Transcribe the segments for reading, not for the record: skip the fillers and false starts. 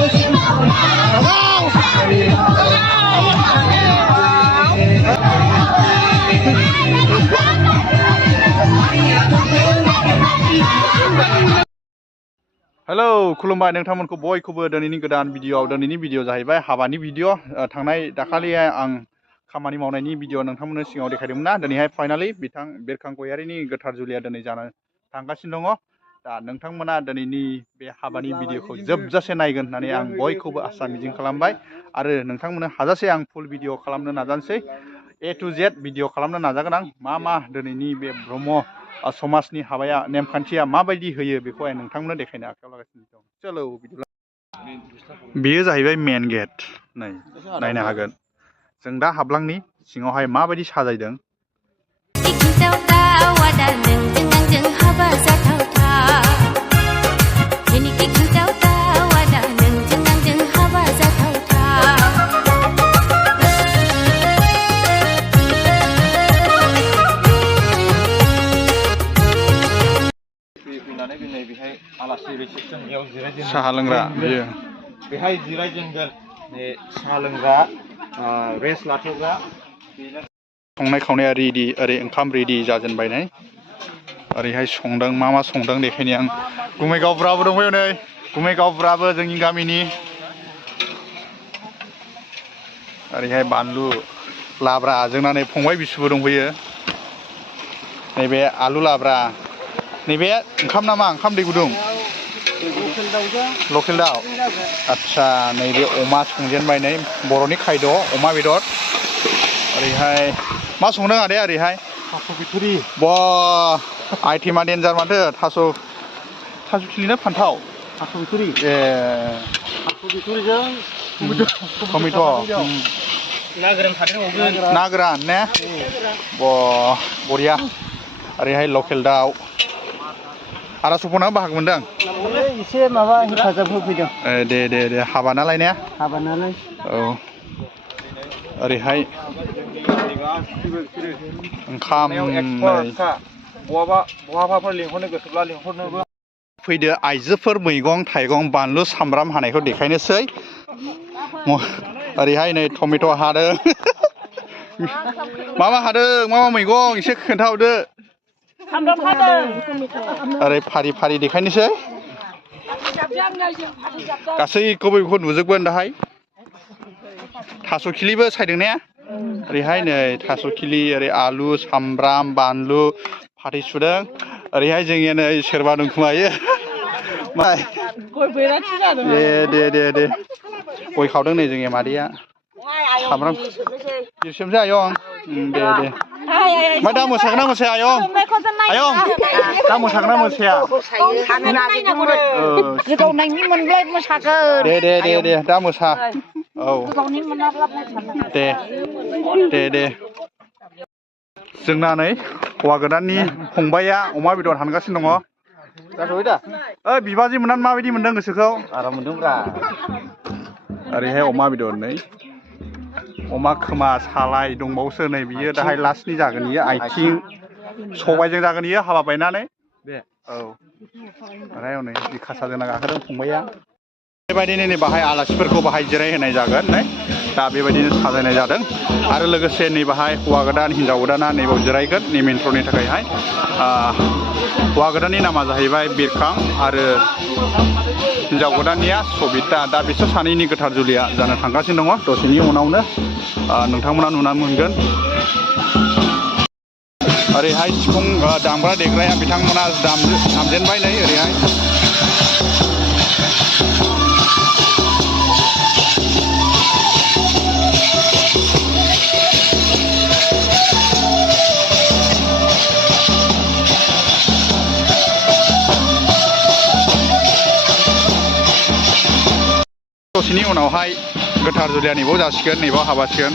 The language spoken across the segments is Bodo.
Hello, खुलुमबाय नोंथांमोनखौ बयखौबो दिनैनि गोदान भिडिअ जाहैबाय हाबानि भिडिअ थांनाय दाखालि आं खामानि मावनायनि भिडिअ नोंथांमोननो सिगाङाव देखायदोंमोन ना दिनैहाय फाइनाली बिथां बिरखां गयारिनि गोथार जुलिया दिनै जानो थांगासिनो दङ दा नोंथांमोना दिनैनि बे हाबानि भिडिअखौ जोबजासे नायगोन होननानै आं बयखौबो आसा मिजिं खालामबाय आरो नोंथांमोननो हाजासे आं फुल भिडिअ खालामनो नाजानोसै A to Z भिडिअ खालामनो नाजागोन आं मा दिनैनि बे ब्रह्म समाजनि हाबाया नेमखान्थिया माबायदि होयो बेखौ आं नोंथांमोननो देखायनो आखायाव लागासिनो दं चलो बिदिब्ला बेयो जाहैबाय मेन गेट नै नायनो हागोन जों दा हाबलांनि सिङावहाय माबायदि साजायदों साहा लोंग्रा बियो बेहाय जिरायजेनगोन साहा लोंग्रा रेस्ट लाथ'ग्रा संनाय खावनाया रेडि ओरै ओंखाम रेडि जाजेनबायनाय ओरैहाय संदों मा संदों देखायनि आं गुमैगावफ्राबो दंफैयो नै गुमैगावफ्राबो जोंनि गामिनि ओरैहाय बानलु लाब्रा जोंना नै फंबाय बिसुबो दंफैयो नैबे आलु लाब्रा नैबे ओंखाम नामा ओंखाम दै गुदुं लकेल दाउ आच्छा नैबे अमा संजेनबाय नै बर'नि खायद' अमा बेदर ओरैहाय मा संदों आदाया ओरैहाय थास' बिथुरि बा आइटेमा डेन्जार माथो थास' खिलिना फान्थाव थास' बिथुरि ए थास' बिथुरिजों टमेट' ना गोरान थादेरबावगोन ना गोरान ने बरिया ओरैहाय लकेल दाउ आदा सपना बाहागो मोनदों एसे माबा हेफाजाब होफैदों दे हाबा नालाय ने हाबा नालाय औ ओरैहाय ओंखाम बहाबाफोर लिंहरनो गोसोब्ला लिंहरनोबो फैदो आइजोफोर मैगं थाइगं बानलु सामब्राम हानायखौ देखायनोसै ओरैहाय नै टमेट' हादों मा हादों मा मैगं एसे खोन्थाहरदो ओरै फारि देखायनोसै गासैखौबो बेखौ नुजोबगोन दाहाय थास' खिलिबो सायदों ने ओरैहाय नै थास' खिलि ओरै आलु सामब्राम बानलु फाथै सुदों ओरैहाय जोंनिया नै सोरबा दंखुमायो दे गय खावदों नै जोंनि मादैया सामब्राम गिरसोमसै आयं दे ओमफ्राय दा मोसागोन ना मोसाया आयं दा मोसागोन ना मोसाया गोदावनायनि मोनबाय मोसागोन दे दा मोसा औ दे जोंना नै हौवा गोदाननि फंबाया अमा बेदर हानगासिनो दङ जाथ'बाय दा बिबाजै मोननानै माबायदि मोनदों गोसोखौ आराम मोनदोंब्रा ओरैहाय अमा बेदर नै अमा खोमा सालाय दंबावोसो नै बियो दाहाय लास्टनि जागोन बियो आथिं सबायजों जागोन बियो हाबा बायनानै औ ओमफ्राय हनै बिखा साजोंना गाखोदों फंबाया बेबायदिनो नै बाहाय आलासिफोरखौ बाहाय जिरायहोनाय जागोन नै दा बेबायदिनो साजायनाय जादों आरो लोगोसे नै बाहाय हौवा गोदान हिन्जाव गोदाना नैबाव जिरायगोन निमन्त्रननि थाखायहाय हौवा गोदाननि नामा जाहैबाय बिरखां आरो हिन्जाव गोदाननिया सबिता दा बिसोर सानैनि गोथार जुलिया जानो थांगासिनो दङ दसेनि उनावनो नोंथांमोना नुना मोनगोन ओरैहाय सिफुं दामग्रा देग्राया बिथांमोना दामजेनबाय नै ओरैहाय दसेनि उनावहाय गोथार जुलिया नैबाव जासिगोन नैबाव हाबासिगोन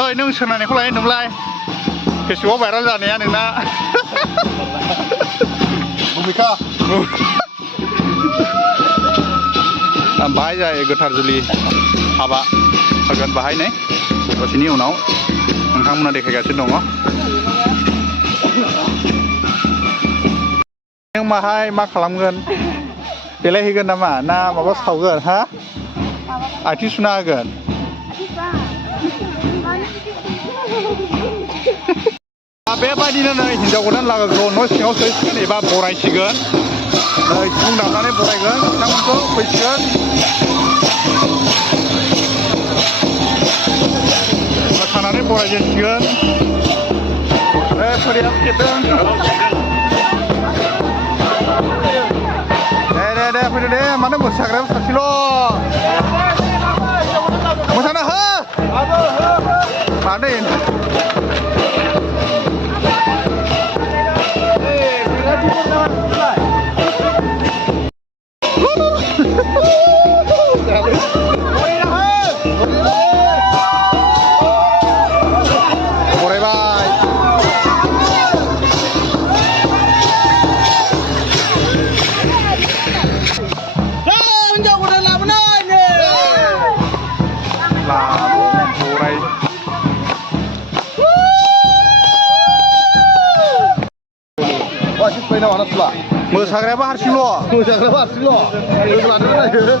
ओइ नों सोरनायखौ लायो नोंलाय फेसबुकआव भाइराल जानाया नोंना भुमिका बाहाय जायो गोथार जुलि हाबा होगोन बाहाय नै दसेनि उनाव नोंथांमोना देखायगासिनो दङ नों माहाय मा खालामगोन देलायहैगोन नामा ना माबा सावगोन हा आथिं सुना होगोन बेबायदिनो नै हिन्जाव गोदान लागोखौ न' सिङाव सोहैसिगोन एबा बरायसिगोन नै सिफुं दामनानै बरायगोन बिथांमोनखौ फैसिगोन मोसानानै बरायजेनसिगोन फरिया खेबदों दे फैदो दे मानो मोसाग्रायाबो सासेल' मोसानो हो मानो मोसाग्रायाबो हारसिंल' लोगो लादों नायो दे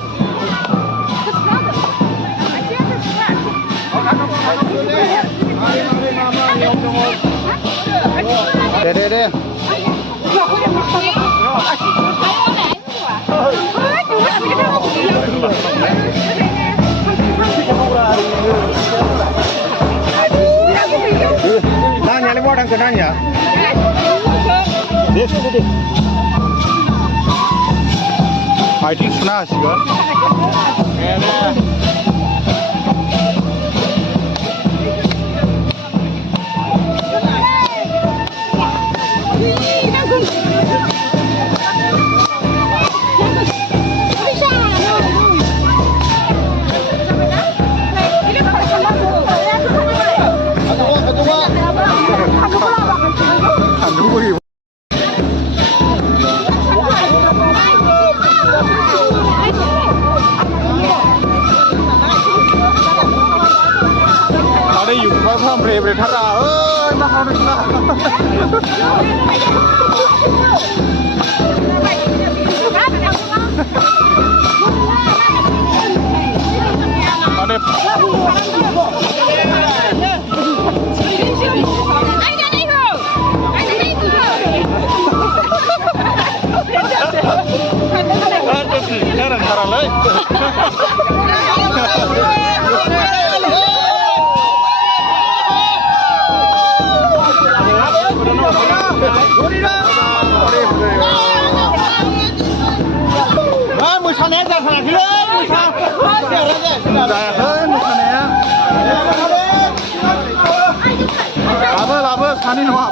nanya mau orang ke nanya deh आथिं सुना होसिगोन ada YouTuber sampai berthara, mak harus lah. Ada. Ada sih, cara lain. मोसानाया जाथाराखैलै जायाखै मोसानाया लाबो सानै नङा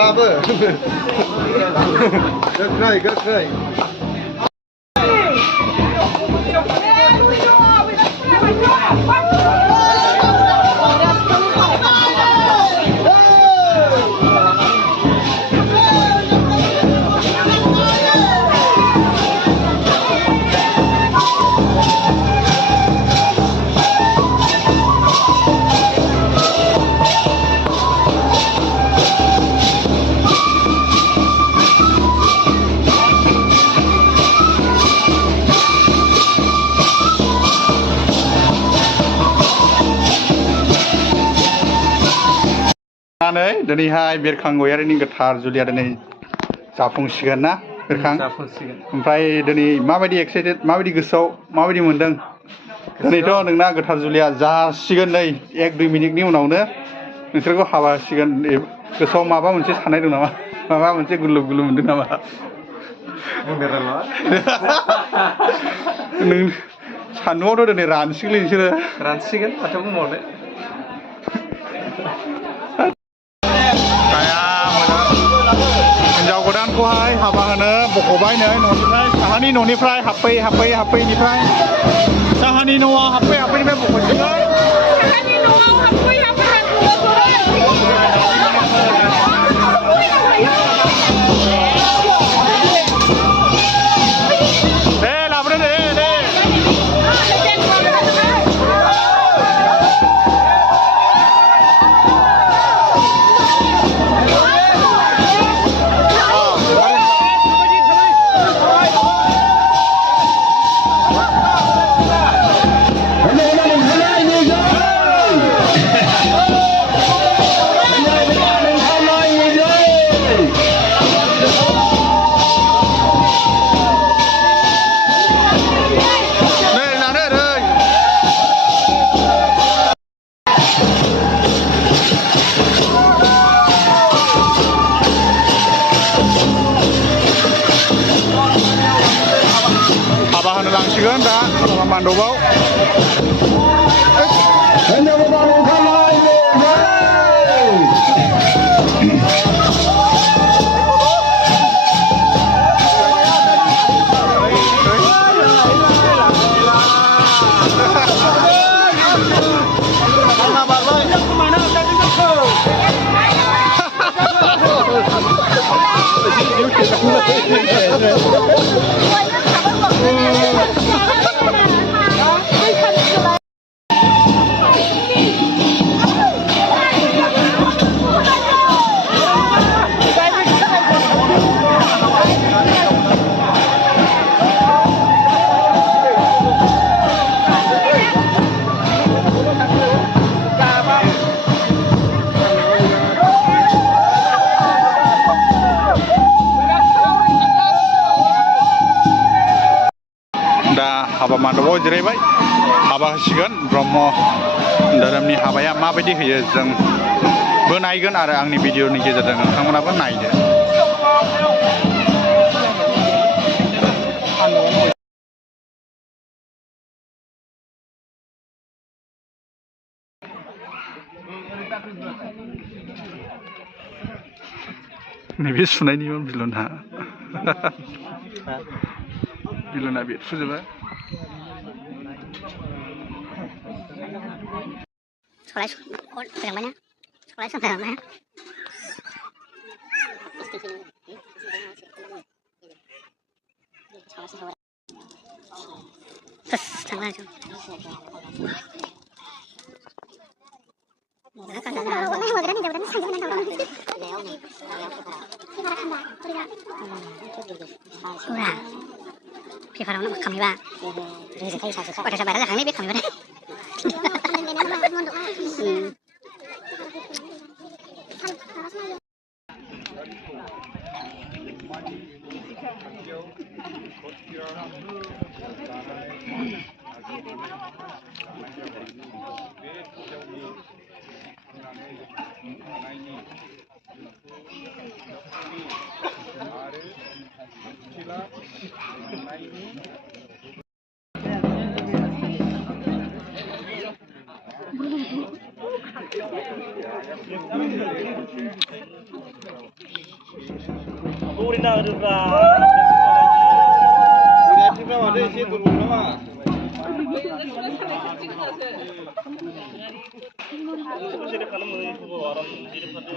लाबो गोख्रै दिनैहाय बेरखां गयारिनि गोथार जुलिया दिनै जाफुंसिगोन ना बेरखां ओमफ्राय दिनै माबायदि एक्साइटेड माबायदि गोसोआव माबायदि मोनदों दिनैथ' नोंना गोथार जुलिया जासिगोन नै 1-2 मिनिटनि उनावनो नोंसोरखौ हाबा होसिगोन गोसोआव माबा मोनसे साननाय दं नामा माबा मोनसे गुलुब मोनदों नामा नों सान्दुंआवथ' दिनै रानसिगोन नोंसोरो माथो बुंबावनो हिन्जाव गोदानखौहाय हाबा होनो बख'बाय नै न'निफ्राय साहानि न'निफ्राय हाबफैनिफ्राय साहानि न'आव हाबफैनिफ्राय बख'सिगोन दे लाबोदो दे हाबसिगोन दा लामा मान्डपआव हाबा मान्डपआव जिरायबाय हाबा होसिगोन ब्रह्म धोरोमनि हाबाया माबायदि होयो जोंबो नायगोन आरो आंनि भिडिअनि गेजेरजों नोंथांमोनाबो नायदो नैबे सुनायनिमोन बिलना बिलना बेरफुजोबो Pifarawno kami ba. Pada sabar lah kami be kami ba. 우리나 그러니까 우리 팀에 와서 이제 들어오나 소실에 가는 거 보고 와라 소실에 가는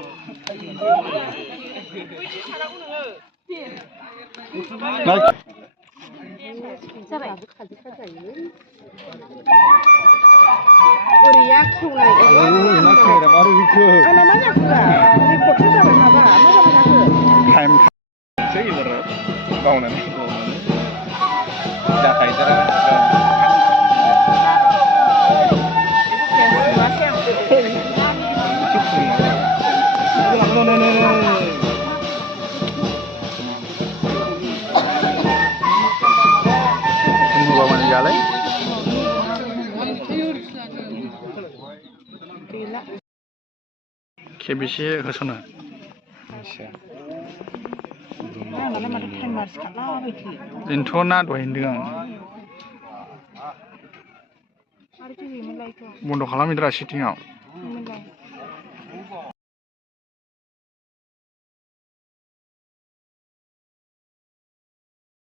우리야 키우나이 나 키우라 바로 이거 아나 맞아 그거야 우리 복수자 봐봐 맞아 그 타임 저기 뭐라 나오네 자 가이더라 KBC होसनो इन्थ'ना दहाय होनदों आं बन्द' खालामहैद्रा सिटिंआव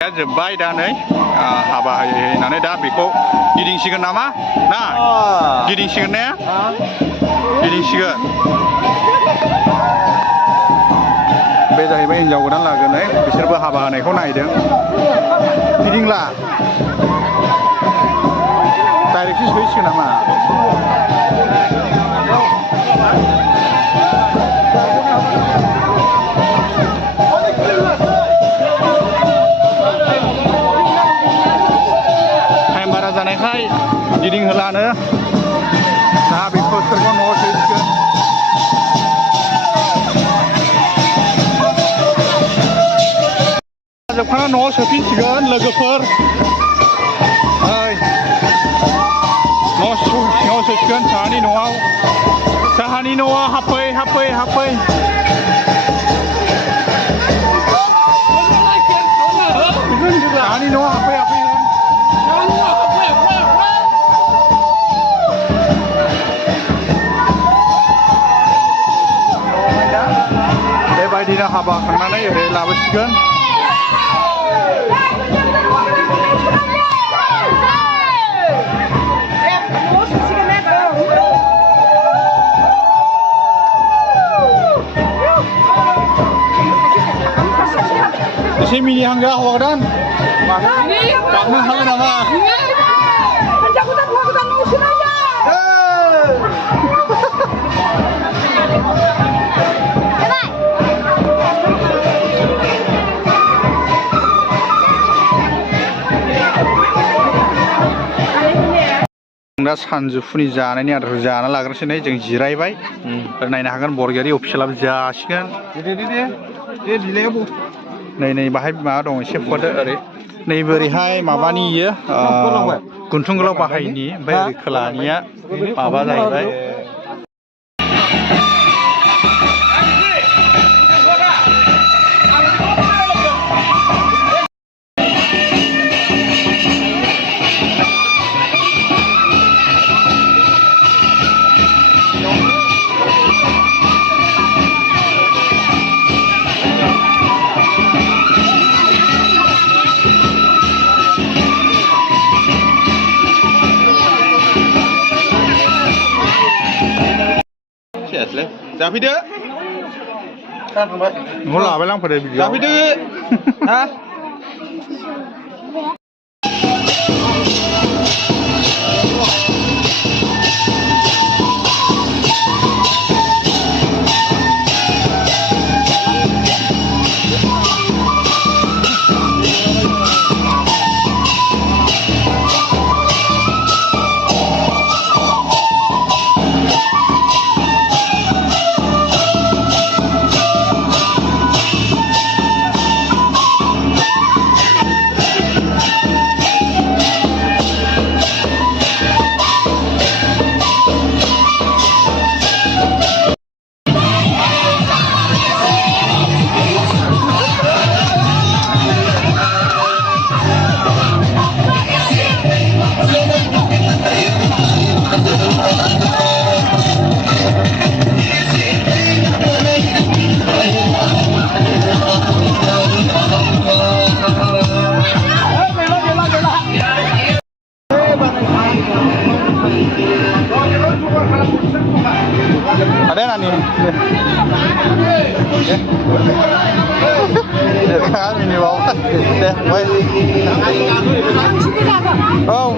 जोब्बाय दा नै हाबा होनानै दा बेखौ गिदिंसिगोन नामा ना गिदिंसिगोन ने गिदिंसिगोन बे जाहैबाय हिनजाव गोदान लागोनै बिसोरबो हाबा होनायखौ नायदों गिदिंला डाइरेक्टसो सहैसिगोन नामा टाइम बारा जानायखाय गिदिंहोलानो दा बेखौ सोरबा न'आव सोहैसिगोन जोबखांना न'आव सोफिनसिगोन लोगोफोर न' सिङाव सोसिगोन साहानि न'आव हाबफै हाबफै हाबफै साहानि न'आव हाबफै हाबफै जासिगोन एसे मिनिहांदो हौवा गोदान गाबनो हागोन नामा दा सानजौफुनि जानायनि आदारखौ जाना लाग्रोसै नै जों जिरायबाय नायनो हागोन बरगयारि अफिसियेलाबो जासिगोन नै नै बाहाय माबा दं एसे फदो ओरै नैबे ओरैहाय माबानि इयो गुन्थुंगोलाव बाहायनि ओमफ्राय ओरै खोलानिया माबा जाहैबाय जाफैदो न'आव लाबाय लांफादो जाफैदो हा ada nani kan ini bawa deh, baik. Oh.